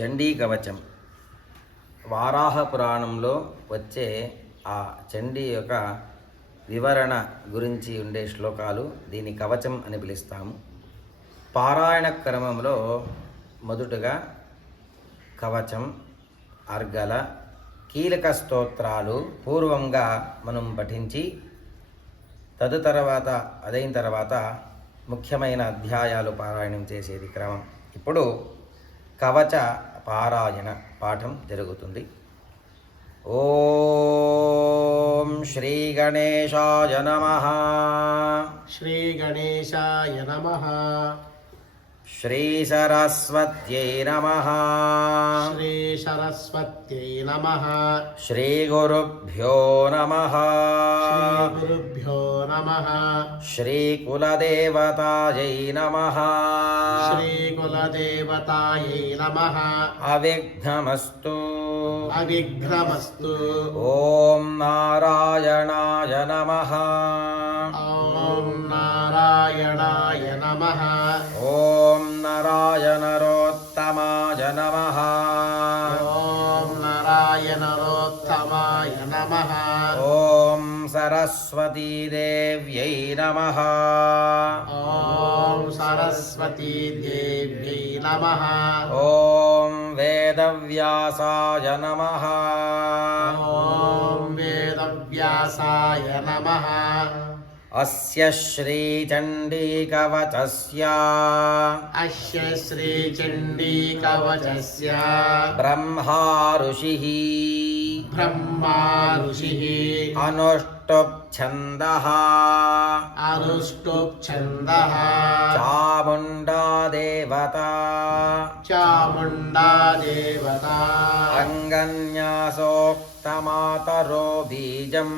చండీ కవచం వారాహ పురాణంలో వచ్చే ఆ చండీ యొక్క వివరణ గురించి ఉండే శ్లోకాలు దీని కవచం అని పిలుస్తాము. పారాయణ క్రమంలో మొదటగా కవచం, అర్గల, కీలక స్తోత్రాలు పూర్వంగా మనం పఠించి అదైన తర్వాత ముఖ్యమైన అధ్యాయాలు పారాయణం చేసేది క్రమం. ఇప్పుడు కవచ పారాయణ పాఠం జరుగుతుంది. ఓం శ్రీ గణేశాయ నమః. శ్రీ గణేశాయ నమః. శ్రీ సరస్వత్యై నమః. శ్రీ సరస్వత్యై నమః. శ్రీ గురుభ్యో నమః. శ్రీ గురుభ్యో నమః. శ్రీ కులదేవతాయై నమః. శ్రీ కులదేవతాయై నమః. అవిఘ్నమస్తు అవిఘ్నమస్తు. ఓం నారాయణాయ నమః. ఓం నారాయణాయ నమః. ఓం నారాయణరోత్తమాయ నమః. ఓం నారాయణరోత్తమాయ నమః. ఓం సరస్వతీదేవ్యై నమః. ఓం సరస్వతీదేవ్యై నమః. ఓం వేదవ్యాసాయ నమః. ఓం వేదవ్యాసాయ నమః. అస్య శ్రీచండీకవచస్య అస్య శ్రీచండీకవచస్య బ్రహ్మా ఋషిః బ్రహ్మా ఋషిః అనుష్టుప్ఛందః అనుష్టుప్ఛందః చాముండా దేవతా చాముండా దేవతా అంగన్యాసోక్తమాతరో బీజం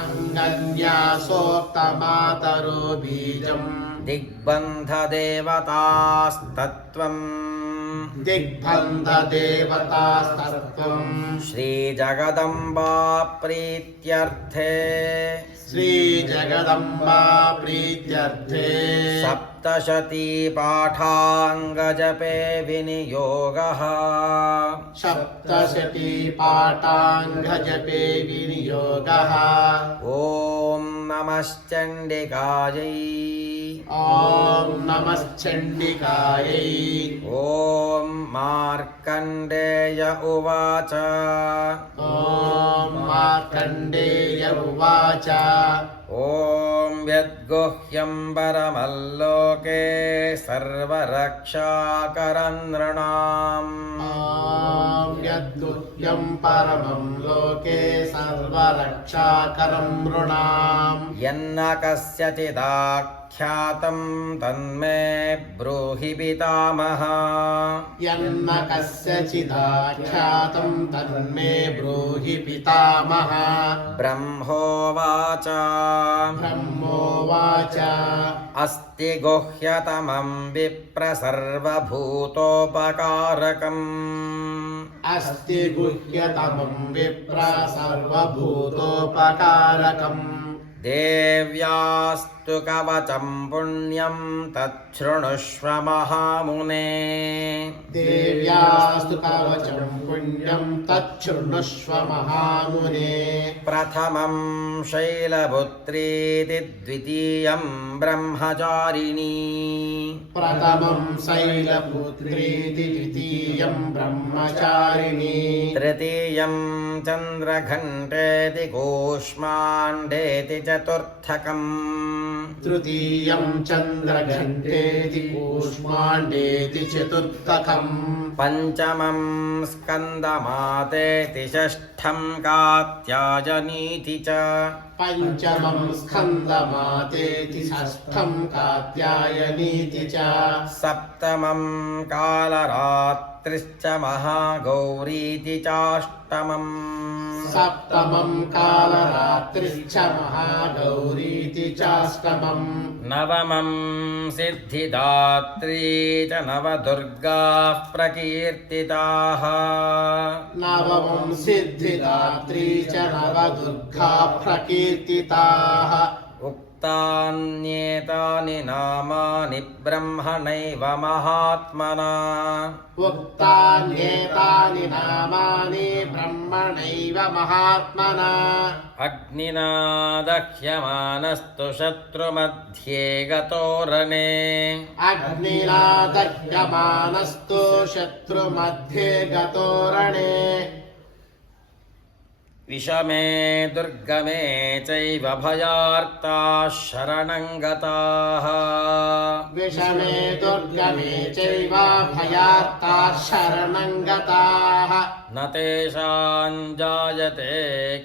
అంగన్యాసోక్తమాతరో బీజం దిగ్బంధదేవతాస్తత్వం దిగ్బంధదేవతాస్తత్వం శ్రీజగదంబా ప్రీత్యర్థే శ్రీజగదంబా ప్రీత్యర్థే సప్తశతీ పాఠాంగజపే వినియోగః సప్తశతీ పాఠాంగజపే వినియోగః. ఓం నమశ్చండికాయై. ఓం నమశ్చండికాయై. ఓం మార్కండేయ ఉవాచ. ఓం మార్కండేయ ఉవాచ. ఓం యద్గుహ్యం పరమల్లోకే సర్వరక్షాకరం నృణాం. ఓం యద్గుహ్యం పరమం లోకే సర్వరక్షాకరం నృణాం. యన్న కస్యచిదాఖ్యాతం తన్మే బ్రూహి పితామహ. యన్న కస్యచిదాఖ్యాతం తన్మే బ్రూహి పితామహ. బ్రహ్మోవాచ. బ్రహ్మోవాచ. అస్తి గుహ్యతమం విప్ర సర్వభూతోపకారకం. అస్తి గుహ్యతమం విప్ర సర్వభూతోపకారకం. దేవ్యాస్తు కవచం పుణ్యం తచ్ఛృణుష్వ మహామునే. దేవ్యాస్తు కవచం పుణ్యం తచ్ఛృణుష్వ మహామునే. ప్రథమం శైలపుత్రీతి ద్వితీయం బ్రహ్మచారిణీ. ప్రథమం శైలపుత్రీతి ద్వితీయం బ్రహ్మచారిణీ. తృతీయం చంద్రఘంటేతి కూష్మాండేతి చతుర్థకం. తృతీయం చంద్రఘంటేతి కూష్మాండేతి చతుర్థకం. పంచమం స్కందమాతేతి షష్ఠం కాత్యాయనీతి చ. పంచమం స్కందమాతేతి షష్ఠం కాత్యాయనీతి చ. సప్తమం కాలరాత్రిశ్చ మహాగౌరీతి చాష్టమం. సప్తమం కాలరాత్రిశ్చ మహాగౌరీతి చాష్టమం. నవమం సిద్ధిదాత్రీ చ నవదుర్గాః ప్రకీర్తితాః. నవమం సిద్ధిదాత్రీ చ నవదుర్గా ప్రకీర్తితాః. उक्तान्येतानि नामानि ब्रह्मणैव महात्मना उक्तान्येतानि नामानि ब्रह्मणैव महात्मना अग्निना दह्यमानस्तु शत्रुमध्ये गतोरणे अग्निना दह्यमानस्तु शत्रुमध्ये गतोरणे विषमे दुर्गमे चैव भयार्ताः शरणं गताः विषमे दुर्गमे चैव भयार्ताः शरणं गताः न तेषां जायते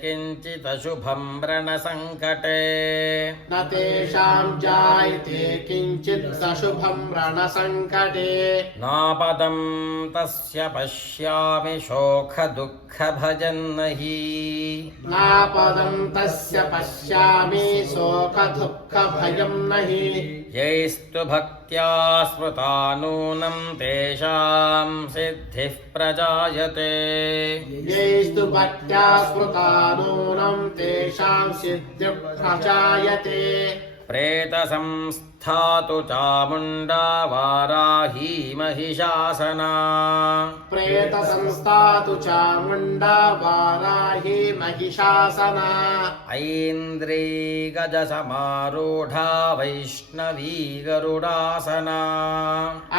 किञ्चिदशुभं व्रणसङ्कटे न तेषां जायते किञ्चित् अशुभं रणसङ्कटे नापदं तस्य पश्यामि शोकदुःखभजन्न हि नापदं तस्य पश्यामि शोकदुःखभयं नहि यैस्तु भक्त्या स्मृता नूनं तेषां सिद्धिः प्रजायते यैस्तु भक्त्या स्मृता नूनं तेषां सिद्धिः प्रजायते प्रेतसंस्था तु चामुण्डा वाराही महिषासना प्रेतसंस्था तु चामुण्डा वाराही महिषासना ऐन्द्री गजसमारूढा वैष्णवी गरुडासना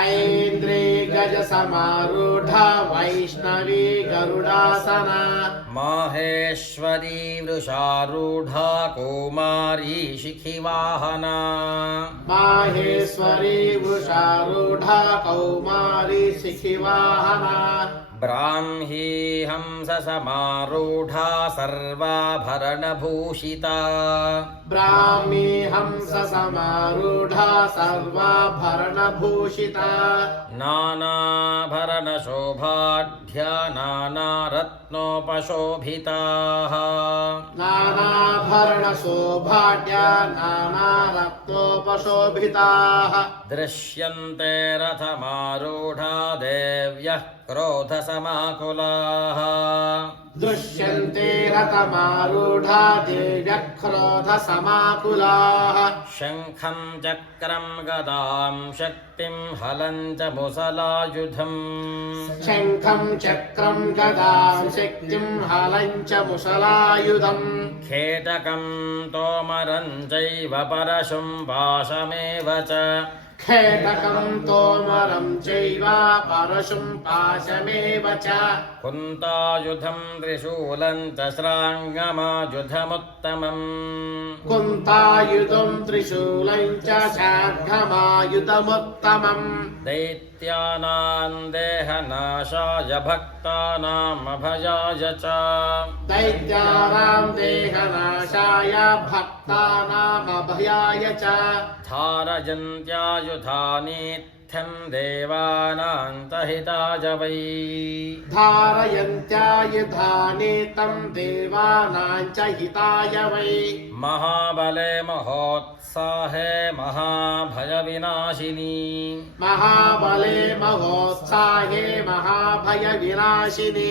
ऐन्द्री गजसमारूढा वैष्णवी गरुडासना माहेश्वरी वृषारूढा कौमारी शिखिवाहना माहेश्वरी वृषारूढा कौमारी शिखिवाहना ब्राह्मी हंससमारूढा सर्वाभरणभूषिता ब्राह्मी हंस समारूढा सर्वाभरणभूषिता नानाभरणशोभाढ्या नानारत्नोपशोभिताः नानाभरणशोभाढ्या नानारत्नोपशोभिताः दृश्यन्ते रथमारूढा देव्यः क्रोधसमाकुलाः दृश्यन्ते रथमारूढा देव्यः क्रोधसमाकुलाः शङ्खं चक्रं गदां शक्तिं हलं च मुसलायुधम् शङ्खं चक्रं गदां शक्तिं हलं च मुसलायुधम् खेटकं तोमरं चैव परशुं पाशमेव च खेटकं तोमरं चैव परशुं पाशमेव च कुन्तायुधं त्रिशूलं च श्राङ्गमायुधमुत्तमम् कुन्तायुधं त्रिशूलं च शार्ङ्गमायुधमुत्तमम् दैत्यानां देहनाशाय भक्तानामभयाय च दैत्यानां देहनाशाय भक्तानामभयाय च धारयन्त्यायुधानीत्थं देवानां च हिताय वै धारयन्त्यायुधानि तं देवानां च हिताय वै महाबले महोत्साहे महाभयविनाशिनी महाबले महोत्साहे महाभयविनाशिनि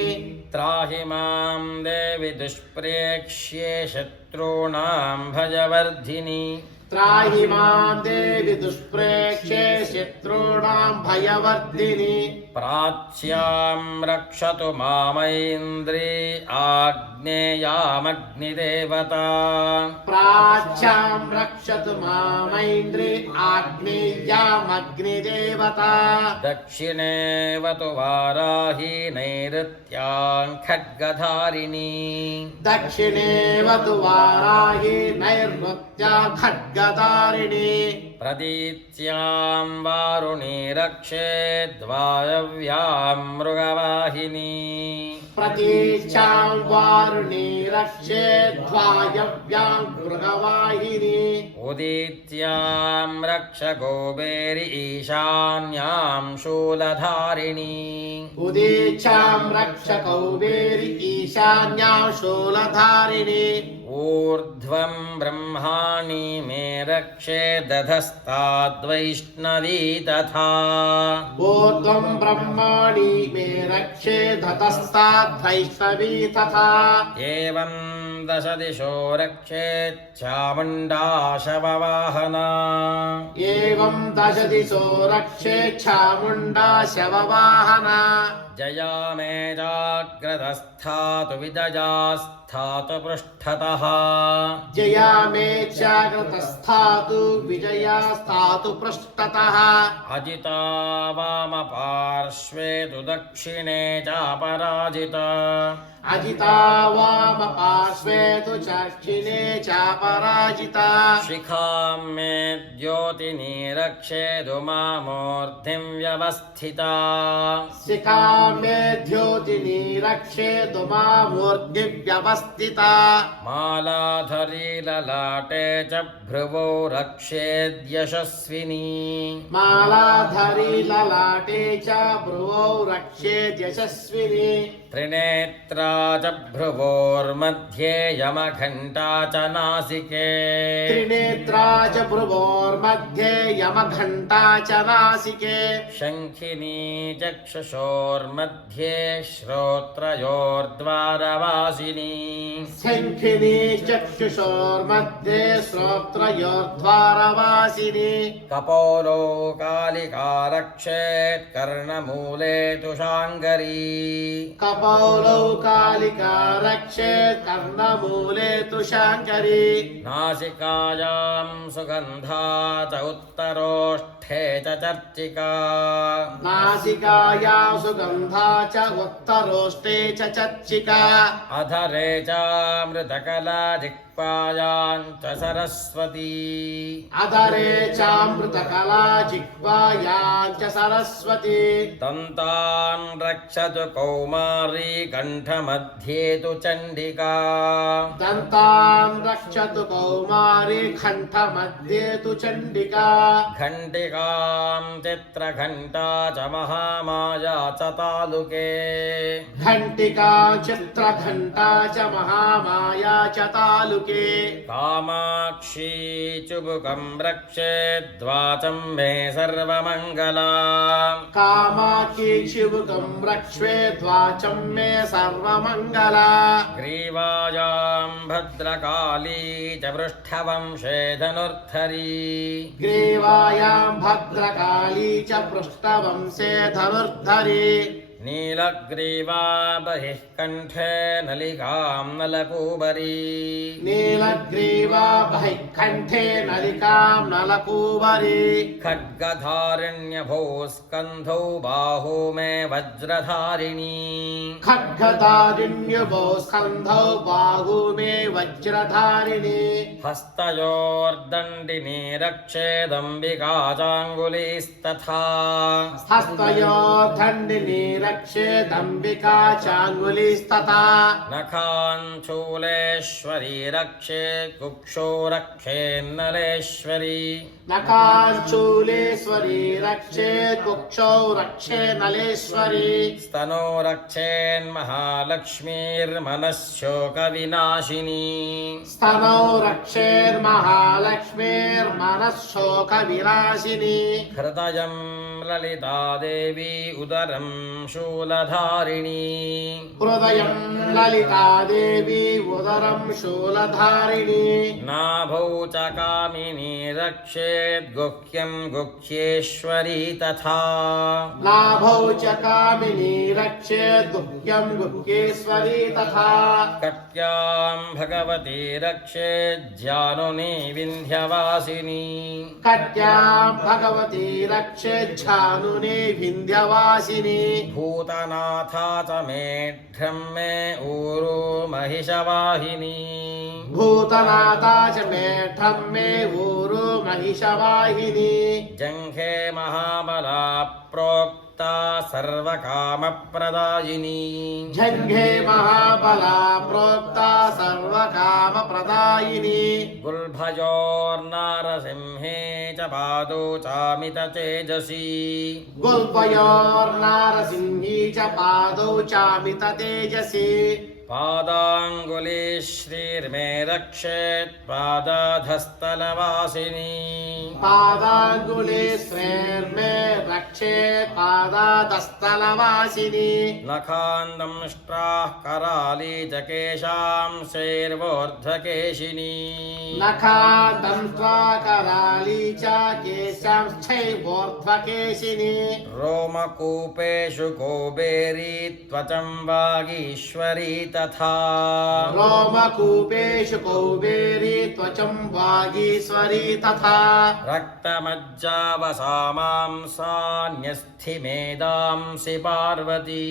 त्राहि मां देवि दुष्प्रेक्ष्ये शत्रूणां भयवर्धिनि त्राहि मां देवि दुष्प्रेक्षे शत्रूणां भयवर्धिनि प्राच्यां रक्षतु मामैन्द्री आग्नेयामग्निदेवता प्राच्यां रक्षतु मामैन्द्रि आग्नेयामग्निदेवता दक्षिणेव तु वाराही नैऋत्यां खड्गधारिणी दक्षिणेव तु वाराहि नैऋत्या खड्गधारिणि प्रतीच्यां वारुणी रक्षेद्वायव्यां मृगवाहिनी प्रतीक्षां वारुणी रक्षेद्वायव्यां मृगवाहिनी उदीच्यां रक्ष गोमेरि ईशान्यां शूलधारिणी उदीक्षां रक्ष कौबेरि ईशान्यां शूलधारिणि ऊर्ध्वं ब्रह्माणि मे रक्षे दधस्ताद्वैष्णवी तथा ऊर्ध्वं ब्रह्माणि मे रक्षे धतस्ताद्वैष्णवी तथा एवं दश दिशो रक्षेच्छामुण्डा शववाहना एवं दश दिशो रक्षे चामुण्डा शववाहना जया मे जाग्रतस्थातु विजया स्थातु पृष्ठतः जया मे जागृतस्थातु विजया स्थातु पृष्ठतः अजिता वामपार्श्वे तु दक्षिणे चापराजिता अजिता वामपार्श्वे तु दक्षिणे चापराजिता शिखां मे द्योतिनीरक्षेदु मामूर्ध्निं व्यवस्थिता शिखा मे द्योतिनी रक्षेतु मामूर्ध्नि व्यवस्थिता मालाधरी ललाटे च भ्रुवो रक्षेद्यशस्विनी मालाधरी ललाटे च भ्रुवौ रक्षे यशस्विनी त्रिनेत्रा च भ्रुवोर्मध्ये यमघण्टा च नासिके त्रिनेत्रा च भ्रुवोर्मध्ये यमघण्टा च नासिके शङ्खिनी चक्षुषोर्मध्ये श्रोत्रयोर्द्वारवासिनी शङ्खिनी चक्षुषोर्मध्ये श्रोत्रयोर्द्वारवासिनी कपोलो कालिका रक्षेत् कर्णमूले तुषाङ्गरी कपौलौ कालिका रक्षेत् कर्णमूले तु शाङ्करी नासिकायां सुगन्धा च उत्तरोष्ठे च चर्चिका नासिकाया सुगन्धा च उत्तरोष्टे च चर्चिका अधरे चामृतकला जिह्वायां च सरस्वती अधरे चामृतकला जिह्वायां च सरस्वती दन्तान् रक्षतु कौमारी कण्ठमध्ये तु चण्डिका दन्तान् रक्षतु कौमारी कण्ठमध्ये तु चण्डिका घण्टिकां चित्रघण्टा च महामाया च तालुके घण्टिका चित्रघण्टा च महामाया च तालुके कामाक्षी चुबुकं रक्षेद्वाचं मे सर्वमङ्गला कामाक्षी शिवकं रक्ष्वे द्वाचं मे सर्वमङ्गला ग्रीवायां भद्रकाली च पृष्ठवंशे धनुर्धरी ग्रीवायां भद्रकाली च पृष्ठवंशे धनुर्धरी नीलग्रीवा बहिः कण्ठे नलिकां नलकूबरी नीलग्रीवा बहिः कण्ठे नलिकां नलकूबरी खड्गधारिण्यभो स्कन्धौ बाहू मे वज्रधारिणी खड्गधारिण्यभो स्कन्धौ बाहू मे वज्रधारिणी हस्तयोर्दण्डिनी रक्षेदम्बिका चाङ्गुलीस्तथा हस्तयोर्दण्डिनी रक्षेदम्बिका चाङ्गुलीस्तथा नखाञ्चूलेश्वरी रक्षेत् कुक्षो रक्षेन्नलेश्वरी नखाञ्चूलेश्वरी रक्षेत् कुक्षौ रक्षे नलेश्वरी स्तनो रक्षेन्महालक्ष्मीर्मनःशोकविनाशिनी स्तनौ रक्षेर्महालक्ष्मीर्मनः शोकविनाशिनी हृदयं ललिता देवी उदरं शूलधारिणी हृदयं ललिता देवी उदरं शूलधारिणी नाभौ च कामिनी रक्षेद्गुह्यं गुह्येश्वरी तथा नाभौ च कामिनी रक्षेत् गुह्यं गुह्येश्वरी तथा कट्यां भगवती रक्षेज्जानुनी विन्ध्यवासिनी कट्यां भगवती रक्षेच्छानुने विन्ध्यवासिनी भूतनाथा च मेढ्रं मे ऊरू महिषवाहिनी भूतनाथा च मेढं मे ऊरु महिषवाहिनी जङ्घे महाबला प्रोक्ता सर्वकामप्रदायिनी जङ्घे महाबला प्रोक्ता सर्वकामप्रदायिनी गुल्भयोर्नारसिंहे च पादौ चामित तेजसी गुल्पयोर्नारसिंही च पादौ चामित तेजसी पादाङ्गुली श्रीर्मे रक्षेत् पादाधस्तलवासिनी पादाङ्गुली श्रीर्मे रक्षेत् पादाधस्तलवासिनी नखान्दंष्ट्राः कराली च केशांशैर्वोर्ध्वकेशिनी नखादंष्ट्रा कराली च केशांश्चैर्वोर्ध्वकेशिनी रोमकूपेषु कुबेरी त्वचं वागीश्वरी तथा रोमकूपेषु कौबेरी त्वचं वागीश्वरी तथा रक्तमज्जावसामांसान्यस्थिमेदांसि पार्वती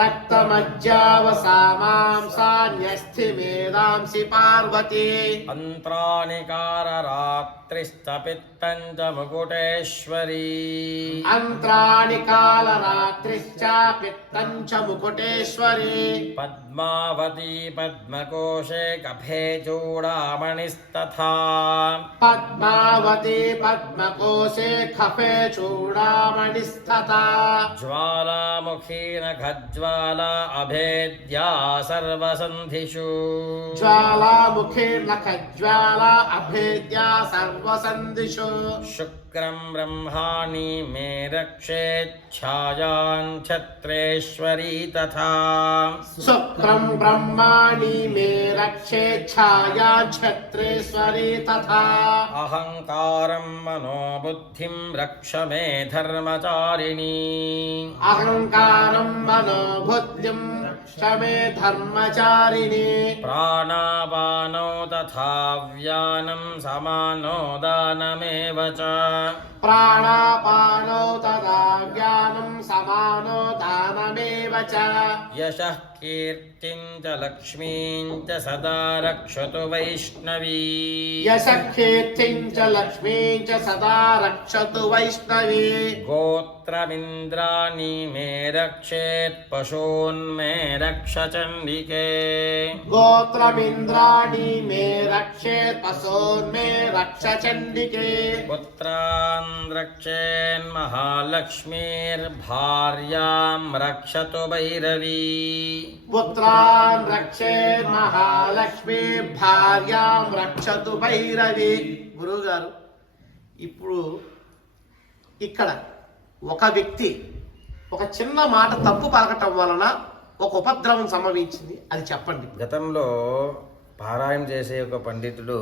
रक्तमज्जावसामांसान्यस्थिमेदांसि पार्वती अन्त्राणिकाररात्रिश्च पित्तं च मुकुटेश्वरी अन्त्राणि कालरात्रिश्च पित्तं च मुकुटेश्वरी पद्मावती पद्मकोशे कफे चूडामणिस्तथा पद्मावती पद्मकोशे खफे चूडामणिस्तथा ज्वालामुखी नखज्वाला अभेद्या सर्वसन्धिषु ज्वालामुखे नखज्वाला अभेद्या सर्वसन्धिषु शुक्रं ब्रह्माणि मे रक्षेच्छायां छत्रेश्वरी तथा शुक्रं ब्रह्माणि मे रक्षेच्छाया छत्रेश्वरी तथा अहङ्कारं मनोबुद्धिं रक्ष मे धर्मचारिणी अहङ्कारं मनोबुद्धिं रक्ष मे धर्मचारिणी प्राणापानौ तथा व्यानं समानो दानमेव च प्राणापानौ तदा ज्ञानं समानो दानमेव च यशः कीर्तिं च लक्ष्मीं च सदा रक्षतु वैष्णवी यशकीर्तिं च लक्ष्मीं च सदा रक्षतु वैष्णवी गोत्रमिन्द्राणि मे रक्षेत् पशून् मे रक्ष चण्डिके गोत्रमिन्द्राणि मे रक्षेत् पशून् मे रक्ष चण्डिके पुत्रान् रक्षेन्महालक्ष्मीर्भार्यां रक्षतु भैरवी पुत्रान् रक्षेत् महालक्ष्मी भार्यां रक्षतु భైరవి. గురువు గారు, ఇప్పుడు ఇక్కడ ఒక వ్యక్తి ఒక చిన్న మాట తప్పు పలకటం వలన ఒక ఉపద్రవం సంభవించింది, అది చెప్పండి. గతంలో పారాయణ చేసే ఒక పండితుడు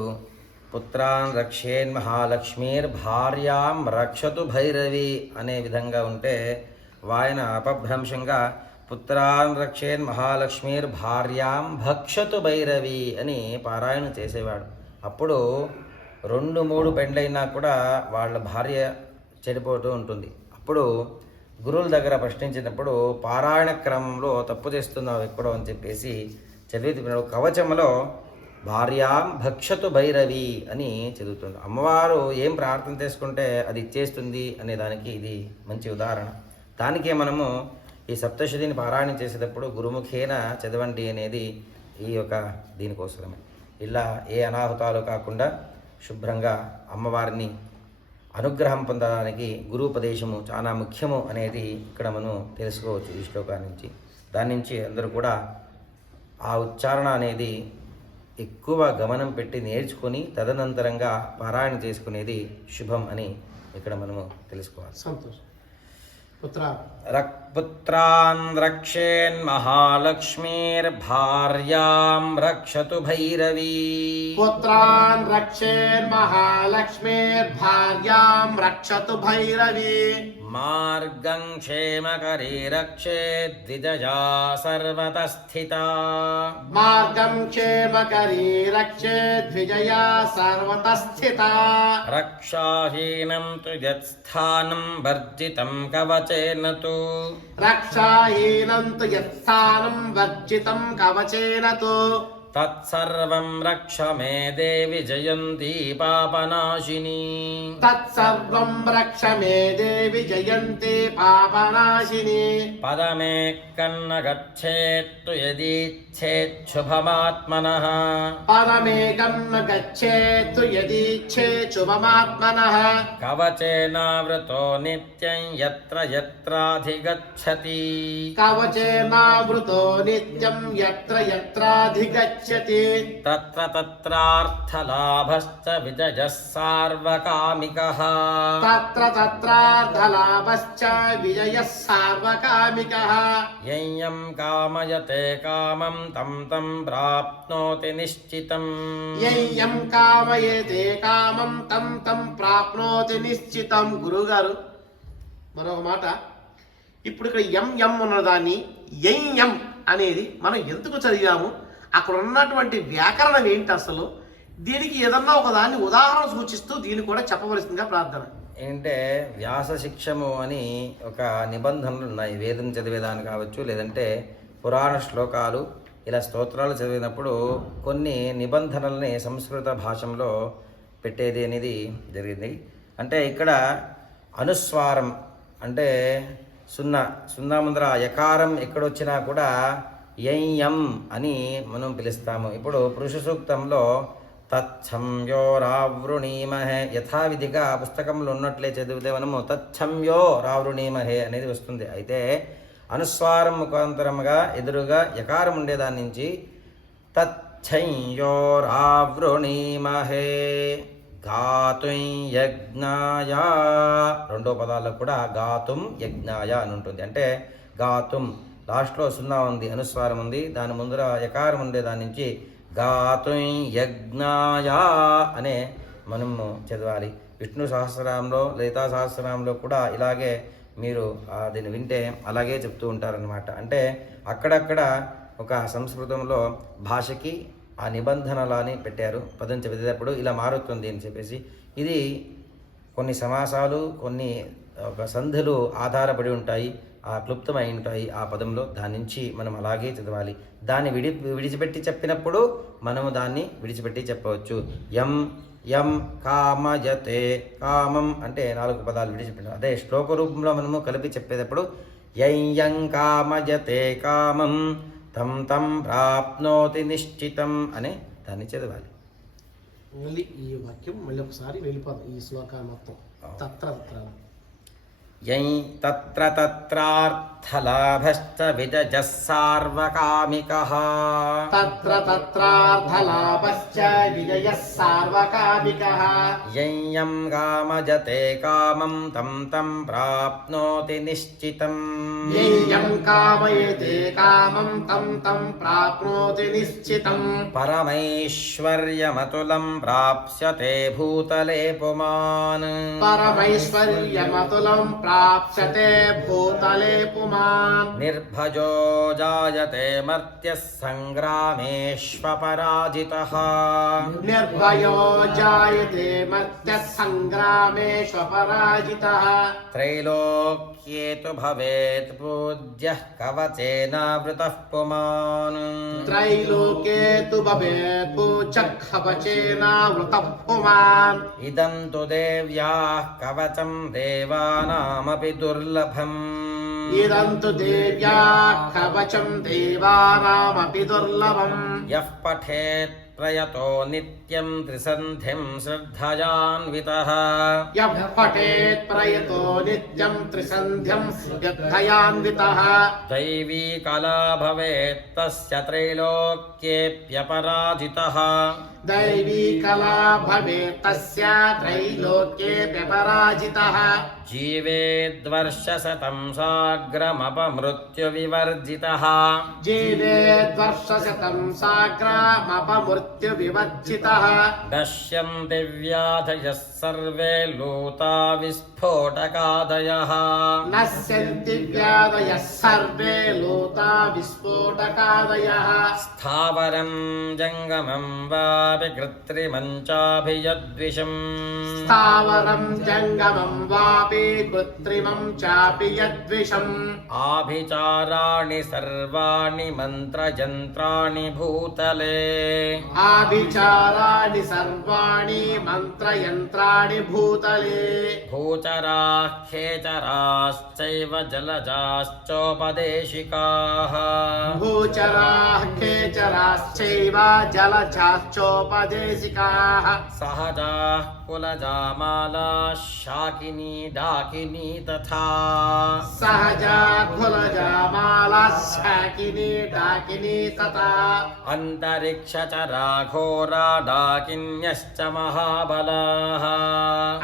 పుత్రాన్ రక్షేన్ మహాలక్ష్మీర్ భార్యాం రక్షతు భైరవి అనే విధంగా ఉంటే ఆయన అపభ్రంశంగా పుత్రాన్ రక్షేన్ మహాలక్ష్మీర్ భార్యాం భక్షతు భైరవి అని పారాయణ చేసేవాడు. అప్పుడు 2-3 పెండ్లైనా కూడా వాళ్ళ భార్య చెడిపోతూ ఉంటుంది. అప్పుడు గురువుల దగ్గర ప్రశ్నించినప్పుడు పారాయణ క్రమంలో తప్పు చేస్తున్నావు ఎక్కడో అని చెప్పేసి చదివి కవచంలో భార్యాం భక్షతు భైరవి అని చదువుతుంది. అమ్మవారు ఏం ప్రార్థన చేసుకుంటే అది ఇచ్చేస్తుంది అనే దానికి ఇది మంచి ఉదాహరణ. దానికే మనము ఈ సప్తశతిని పారాయణం చేసేటప్పుడు గురుముఖేన చదవండి అనేది ఈ యొక్క దీనికోసమే. ఇలా ఏ అనాహుతాలు కాకుండా శుభ్రంగా అమ్మవారిని అనుగ్రహం పొందడానికి గురుపదేశము చాలా ముఖ్యము అనేది ఇక్కడ మనం తెలుసుకోవచ్చు ఈ శ్లోకా నుంచి. దాని నుంచి అందరూ కూడా ఆ ఉచ్చారణ అనేది ఎక్కువ గమనం పెట్టి నేర్చుకొని తదనంతరంగా పారాయణ చేసుకునేది శుభం అని ఇక్కడ మనము తెలుసుకోవాలి. సంతోషం. పుత్రాన్ రక్షేన్ మహాలక్ష్మీర్భార్యాం రక్షతు భైరవీ పుత్రాన్ రక్షేన్ మహాలక్ష్మీర్భార్యాం రక్షతు భైరవీ మార్గం క్షేమకరీ రక్షేత్ ద్విజయా సర్వతః స్థితా మార్గం క్షేమకరీ రక్షేత్ ద్విజయా సర్వతః స్థితా రక్షాహీనం తు యత్స్థానం వర్జితం కవచేన తు రక్షాహీనం తు యత్స్థానం వర్జితం కవచేన తు తత్సర్వం రక్ష మే దేవి జయంతి పాపనాశిని. తత్సర్వం రక్ష మే దేవి జయంతి పాపనాశిని. పదమే కన్న గచ్చేత్తు యదీచ్ఛేత్ శుభమాత్మనః. పరమేకం న గచ్చేత్తు యదీచ్ఛేత్ శుభమాత్మనః. కవచేనావృతో నిత్యం యత్ర యత్రాధిగచ్చతి. కవచేనావృతో నిత్యం యత్ర యత్రాధిగచ్చతి. తత్ర తత్రార్థలాభశ్చ విజయః సార్వకామికః. తత్ర తత్రార్థలాభశ్చ విజయః సార్వకామికః. యయం కామయతే కామం తం తం ప్రాప్నోతి నిశ్చితం. యయ్యం కామయేతే కామం తం తం ప్రాప్నోతి నిశ్చితం. గురువుగారు మరొక మాట, ఇప్పుడు ఇక్కడ ఎం ఉన్నదాన్ని ఎం అనేది మనం ఎందుకు చదివాము, అక్కడ ఉన్నటువంటి వ్యాకరణం ఏంటి, అసలు దీనికి ఏదన్నా ఒక దాన్ని ఉదాహరణ సూచిస్తూ దీన్ని కూడా చెప్పవలసిందిగా ప్రార్థన. ఏంటంటే వ్యాస శిక్షము అని ఒక నిబంధనలు ఉన్నాయి. వేదం చదివేదాన్ని కావచ్చు, లేదంటే పురాణ శ్లోకాలు ఇలా స్తోత్రాలు చదివినప్పుడు కొన్ని నిబంధనల్ని సంస్కృత భాషలో పెట్టేది అనేది జరిగింది. అంటే ఇక్కడ అనుస్వారం అంటే సున్నా ముందర యకారం ఎక్కడొచ్చినా కూడా యం అని మనం పిలుస్తాము. ఇప్పుడు పురుష సూక్తంలో తచ్చంయోరావృణీమహే యథావిధిగా పుస్తకంలో ఉన్నట్లే చదివితే మనము తచ్చంయో రావృణీమహే అనేది వస్తుంది. అయితే అనుస్వారం ముఖాంతరముగా ఎదురుగా యకారం ఉండేదాని నుంచి తచ్చంయోరావృణీమహే గాతుం యజ్ఞాయ, రెండో పదాలకు కూడా గాతుం యజ్ఞాయ అని ఉంటుంది. అంటే గాతుం లాస్ట్లో సున్నా ఉంది, అనుస్వారం ఉంది, దాని ముందర యకారం ఉండే దాని నుంచి గాతుం యజ్ఞాయ అనే మనము చదవాలి. విష్ణు సహస్రనామంలో లలితా సహస్రనామంలో కూడా ఇలాగే మీరు దీన్ని వింటే అలాగే చెప్తూ ఉంటారనమాట. అంటే అక్కడక్కడ ఒక సంస్కృతంలో భాషకి ఆ నిబంధనలని పెట్టారు. పదం చదివేటప్పుడు ఇలా మారుతుంది అని చెప్పేసి, ఇది కొన్ని సమాసాలు కొన్ని ఒక సంధులు ఆధారపడి ఉంటాయి, ఆ క్లుప్తమై ఉంటాయి ఆ పదంలో. దాని నుంచి మనం అలాగే చదవాలి. దాన్ని విడిచిపెట్టి చెప్పినప్పుడు మనము దాన్ని విడిచిపెట్టి చెప్పవచ్చు. యం కామయతే కామం అంటే 4 పదాలు విడిచిపెట్టాం. అదే శ్లోక రూపంలో మనము కలిపి చెప్పేటప్పుడు యం కామయతే కామం తం తం ప్రాప్నోతి నిశ్చితం అనే దాన్ని చదవాలి. మళ్ళీ ఈ వాక్యం మళ్ళీ ఒకసారి వెళ్ళిపోదాం, ఈ శ్లోకాన్ని మొత్తం. తత్ర తత్రార్థలాభశ్చ విజయః సార్వకామికః. తత్ర తత్రార్థలాభశ్చ విజయః సార్వకామికః. యం కామయతే కామం తం తం ప్రాప్నోతి నిశ్చితం. యం కామయతే కామం తం తం ప్రాప్నోతి నిశ్చితం. పరమైశ్వర్యమతులం ప్రాప్స్యతే భూతలే పుమాన్. పరమైశ్వర్యమతులం ప్రాప్స్యతే భూతలే పుమాన్. నిర్భజో జాయతే మర్త్యః సంగ్రామేష్వపరాజితః. నిర్భయో జాయతే మర్త్యః సంగ్రామేష్వపరాజితః. త్రైలోక్యే తు భవేత్ పూజ్యః కవచేనావృతః పుమాన్. త్రైలోకే తు భవేత్ పూజ్యః కవచేనావృతః పుమాన్. ఇదం తు దేవ్యాః కవచం దేవానామపి దుర్లభం. ఇదం తు దేవ్యాః కవచం దేవానామపి దుర్లభం. యః పఠేత్ ప్రయతో నిత్యం త్రిసంధ్యం శ్రద్ధయాన్వితః. యః పఠేత్ ప్రయతో నిత్యం త్రిసంధ్యం శ్రద్ధయాన్వితః. దైవీ కళా భవేత్ తస్య త్రైలోక్యేప్యపరాజితః. దైవీ కళా భవేత్ తస్య త్రైలోక్యేప్యపరాజితః. జీవేద్వర్షశతం సాగ్రమపమృత్యు వివర్జితః. జీవేద్వర్షశతం సాగ్రమపమృత్యు వివర్జితః. నశ్యంతి వ్యాధయः सर्वे लूता विस्फोटकादयः नश्यन्ति व्यादयः सर्वे लूता विस्फोटकादयः स्थावरं जङ्गमं वापि कृत्रिमं चाभियद्विषम् स्थावरं जङ्गमं वापि कृत्रिमं चापि यद्विषम् आभिचाराणि सर्वाणि मन्त्रयन्त्राणि भूतले आभिचाराणि सर्वाणि मन्त्रयन्त्राणि भूतले भूचराः खेचराश्चैव जलजाश्चोपदेशिकाः भूचराः खेचराश्चैव जलजाश्चोपदेशिकाः सहजाः कुलजामालाः शाकिनी डाकिनी तथा सहजा कुलजा माला शाकिनी डाकिनी तथा अन्तरिक्षचरा घोरा डाकिन्यश्च महाबलाः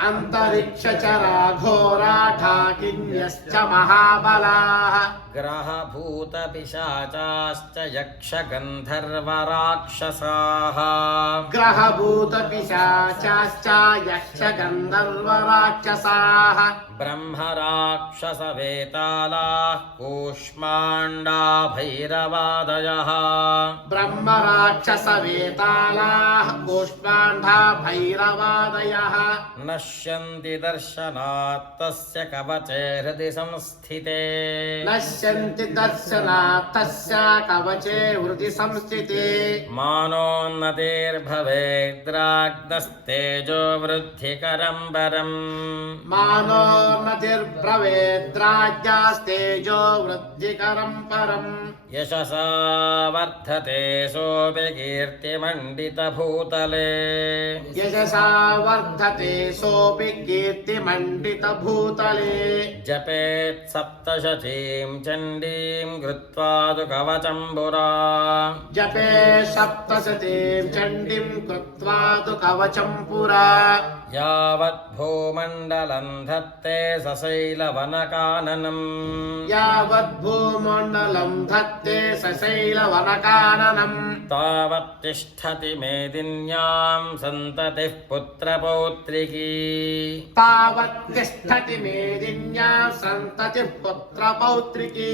अन्तरिक्षचरा घोरा डाकिन्यश्च महाबलाः ग्रहभूतपिशाचाश्च यक्षगन्धर्वराक्षसाः ग्रहभूतपिशाचाश्च यक्षगन्धर्वराक्षसाः ब्रह्मराक्षसवेतालाः कूष्माण्डा भैरवादयः ब्रह्मराक्षसवेतालाः कूष्माण्डा भैरवादयः नश्यन्ति दर्शनात् तस्य कवचे हृदि संस्थिते नश्यन्ति दर्शनात् तस्य कवचे हृदि संस्थिते मानोन्नतिर्भवेद्राग्नस्तेजो वृद्धिकरं वरम् मानोन्नतिर्भवेद्राज्यास्तेजो वृद्धिकरं परम् यशसा वर्धते सोऽपि कीर्तिमण्डितभूतले यशसा वर्धते सोऽपि कीर्तिमण्डितभूतले जपेत् सप्तशतीं चण्डीं कृत्वा तु कवचं पुरा जपे सप्तशतीं चण्डीं कृत्वा तु कवचं पुरा यावत् भूमण्डलं धत्ते सशैलवनकाननम् यावत् भूमण्डलं धत्ते सशैलवनकाननम् तावत् तिष्ठति मेदिन्यां सन्ततिः पुत्रपौत्रिकी तावत् तिष्ठति मेदिन्या सन्ततिः पुत्रपौत्रिकी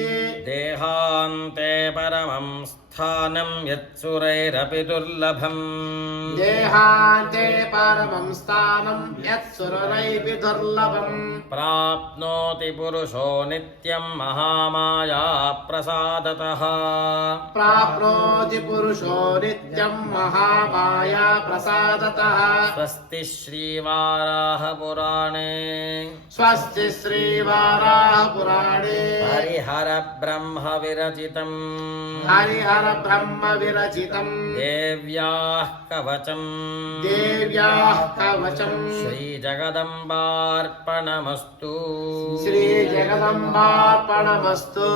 देहान्ते परमं स्थानं यत्सुरैरपि दुर्लभम् देहान्ते परमं स्थानं यत्सुरैरपि दुर्लभम् प्राप्नोति पुरुषो नित्यं महामाया प्रसादतः प्राप्नोति पुरुषो नित्यं महामाया प्रसादतः स्वस्ति श्रीवाराहपुराणे स्वस्ति श्रीवाराहपुराणे हरिहरब्रह्मविरचितम् हरिहरब्रह्मविरचितम् देव्याः कवचम् देव्याः कवचम् श्रीजगदम्बार्पणमस्तु श्रीजगदम्बार्पणमस्तु।